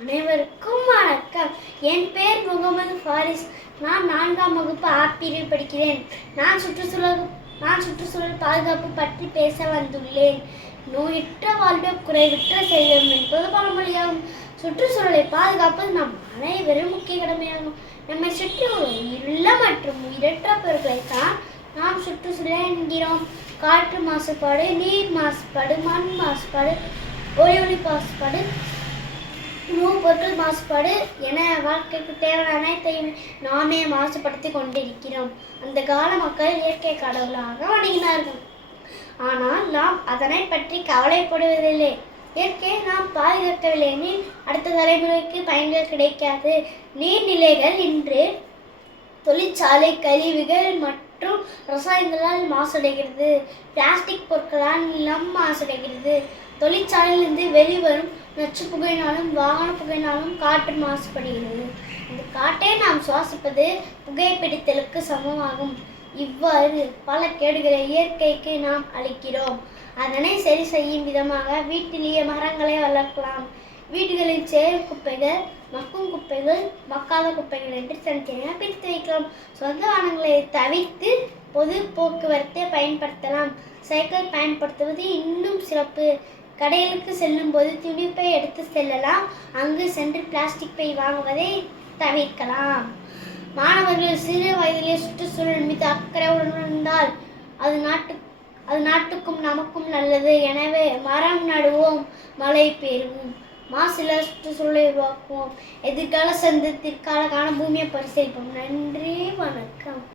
அனைவருக்கும் வணக்கம். என் பெயர் முகமது ஃபாரிஸ். நான் 4ஆம் வகுப்பு பிரிவு படிக்கிறேன். நான் சுற்றுச்சூழல் பாதுகாப்பு பற்றி பேச வந்துள்ளேன். நோயற்ற வாழ்வே குறைவற்ற செல்வம் என்பது பழமொழியாகும். சுற்றுச்சூழலை பாதுகாப்பது நம் அனைவரும் முக்கிய கடமையாகும். நம்மை சுற்றி உயிருள்ள மற்றும் உயிரற்ற பொருட்களை தான் நாம் சுற்றுச்சூழல் என்கிறோம். காற்று மாசுபாடு, நீர் மாசுபாடு, மண் மாசுபாடு, ஒளி மாசுபாடு, உணவுப் பொருட்கள் மாசுபாடு என வாழ்க்கைக்கு தேவையான அனைத்தையும் நாமே மாசுபடுத்தி கொண்டிருக்கிறோம். அந்த கால மக்கள் இயற்கை கடவுளாக வணங்கினார்கள். ஆனால் நாம் அதனை பற்றி கவலைப்படுவதில்லை. இயற்கையை நாம் பாதுகாக்கவில்லை எனில் அடுத்த தலைமுறைக்கு பயன்கள் கிடைக்காது. நீர்நிலைகள் இன்று தொழிற்சாலை கழிவுகள் மற்றும் ரசாயனங்களால் மாசடைகிறது. பிளாஸ்டிக் பொருட்களால் நிலம் மாசடைகிறது. தொழிற்சாலையிலிருந்து வெளிவரும் நச்சு புகையினாலும் வாகன புகையினாலும் காற்று மாசுபடுகிறது. இந்த காற்றை நாம் சுவாசிப்பது புகைப்பிடித்தலுக்கு சமமாகும். இவ்வாறு பல கேடுகளை இயற்கைக்கு நாம் அளிக்கிறோம். அதனை சரி செய்யும் விதமாக வீட்டிலேயே மரங்களை வளர்க்கலாம். வீடுகளில் சேரும் குப்பைகள், மக்கும் குப்பைகள், மக்காத குப்பைகள் என்று தனித்தனியாக பிரித்து வைக்கலாம். சொந்த வாகனங்களை தவிர்த்து பொது போக்குவரத்தை பயன்படுத்தலாம். சைக்கிள் பயன்படுத்துவது இன்னும் சிறப்பு. கடைகளுக்கு செல்லும் போது துணிப்பை எடுத்து செல்லலாம். அங்கு சென்று பிளாஸ்டிக் பை வாங்குவதை தவிர்க்கலாம். மாணவர்கள் சிறு வயதிலே சுற்றுச்சூழல் மீது அக்கறை உணர்ந்தால் அது நாட்டுக்கும் நமக்கும் நல்லது. எனவே மரம் நடுவோம், மழை பெறுவோம், மாசில்லா சுற்றுச்சூழலை உருவாக்குவோம். எதிர்கால சந்ததிற்கான பூமியை பரிசீலிப்போம். நன்றி, வணக்கம்.